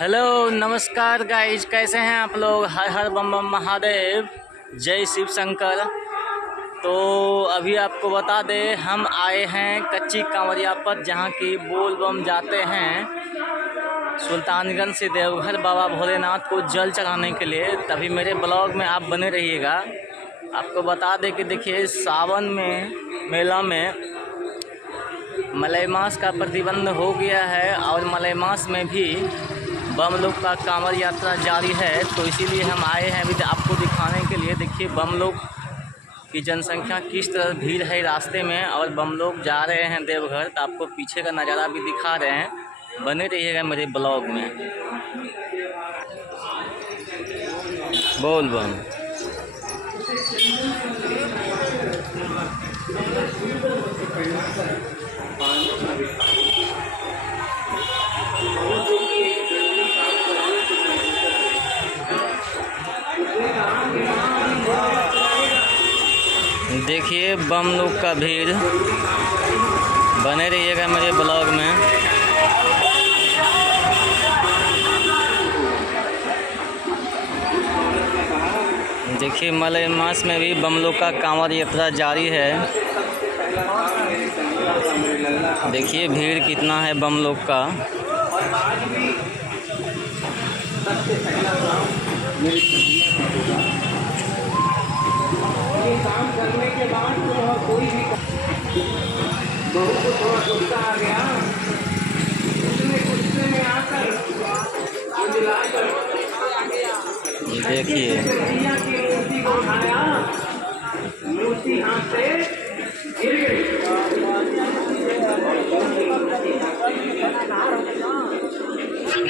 Hello नमस्कार guys, कैसे हैं आप लोग। हर हर बम बम महादेव, जय शिव शंकर। तो अभी आपको बता दें, हम आए हैं कच्ची कांवरिया पर, जहां की बोल बम जाते हैं सुल्तानगंज से देवघर बाबा भोलेनाथ को जल चढ़ाने के लिए। तभी मेरे ब्लॉग में आप बने रहिएगा। आपको बता दें कि देखिए, सावन में मेला में मलयमास का प्रतिबंध हो गया है और मलयमास में भी बम लोग का कांवड़ यात्रा जारी है। तो इसीलिए हम आए हैं अभी आपको दिखाने के लिए। देखिए बम लोग की जनसंख्या किस तरह भीड़ है रास्ते में, और बम लोग जा रहे हैं देवघर। तो आपको पीछे का नज़ारा भी दिखा रहे हैं, बने रहिएगा मेरे ब्लॉग में। बोल बम। देखिए बम लोग का भीड़, बने रहिएगा मेरे ब्लॉग में। देखिए मलयमास में भी बम लोग का कांवड़ यात्रा जारी है। देखिए भीड़ कितना है बम लोग का। काम करने के बाद तो कोई भी बहू को थोड़ा गुस्सा आ गया, उसने गुस्से में आकर देखिए की मूर्ति को उठाया, मूर्ति हाथ से गिर गई।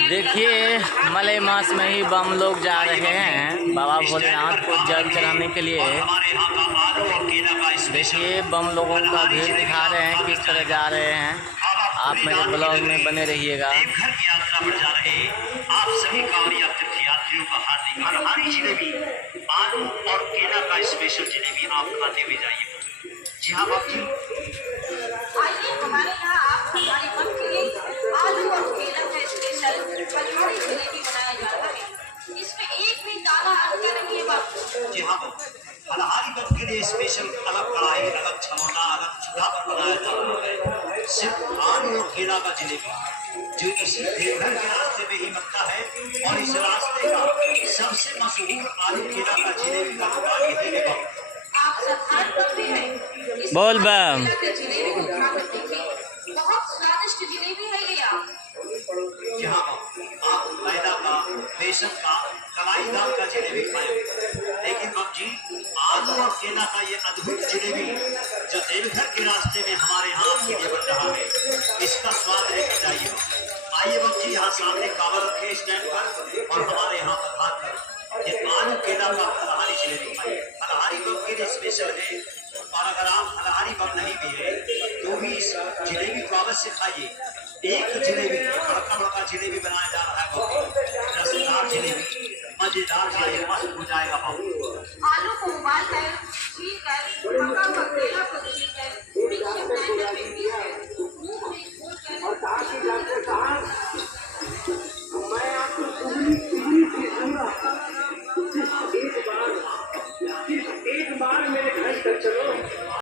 देखिए मलयमास में ही बम लोग जा रहे हैं बाबा भोलेनाथ को जल चढ़ाने के लिए। देखिए बम लोगों का भीड़ दिखा रहे हैं किस तरह जा रहे हैं। आप मेरे ब्लॉग में बने रहिएगा। देवघर की यात्रा पर जा रहे आप सभी कांवड़िया तीर्थयात्रियों का हार्दिक फरहारी जिलेबी, आलू और केला का स्पेशल जिलेबी आप खाते हुए जाइए। जी हाँ बाप जी, आइए हमारे यहाँ आप हमारे बम के लिए आलू और केला का स्पेशल फरहारी जिलेबी बनाया जा रहा है। इसमें एक भी दाना अटका नहीं है बाप। जी हाँ फलहारी बम के लिए स्पेशल अलग कढ़ाई, अलग छमोटा, अलग चूल्हा पर बनाया जा रहा है। सिर्फ आलू और केला का जिलेबी जो इसी देवघर के रास्ते में ही बनता है, और इस रास्ते का सबसे मशहूर आलू केला का जिलेबी का दुकान यही है बाप। आप सरकार पर भी है। इस बोल बम। जिलेबी को खाकर देखिए, बहुत स्वादिष्ट जिलेबी है ये। यहाँ आप मैदा का, बेसन का, कलाई दाल का जिलेबी खाएं। लेकिन बाप जी, आलू और केला का ये अद्भुत जिलेबी जो देवघर के रास्ते में हमारे यहाँ आपके लिए बन रहा है, इसका स्वाद लेकर जाइए। आइए बाप जी, यहाँ सामने कावड़ रखे स्टैंड पर, और हमारे यहाँ पर हाथ कर ये आलू केला का फलहारी जिलेबी खाइए। फलहारी बम के लिए स्पेशल है, और अगर आप फलहारी बम नहीं भी है तो भी इस जिलेबी को अवश्य खाइए। एक जिलेबी, बड़का बड़का जिलेबी बनाया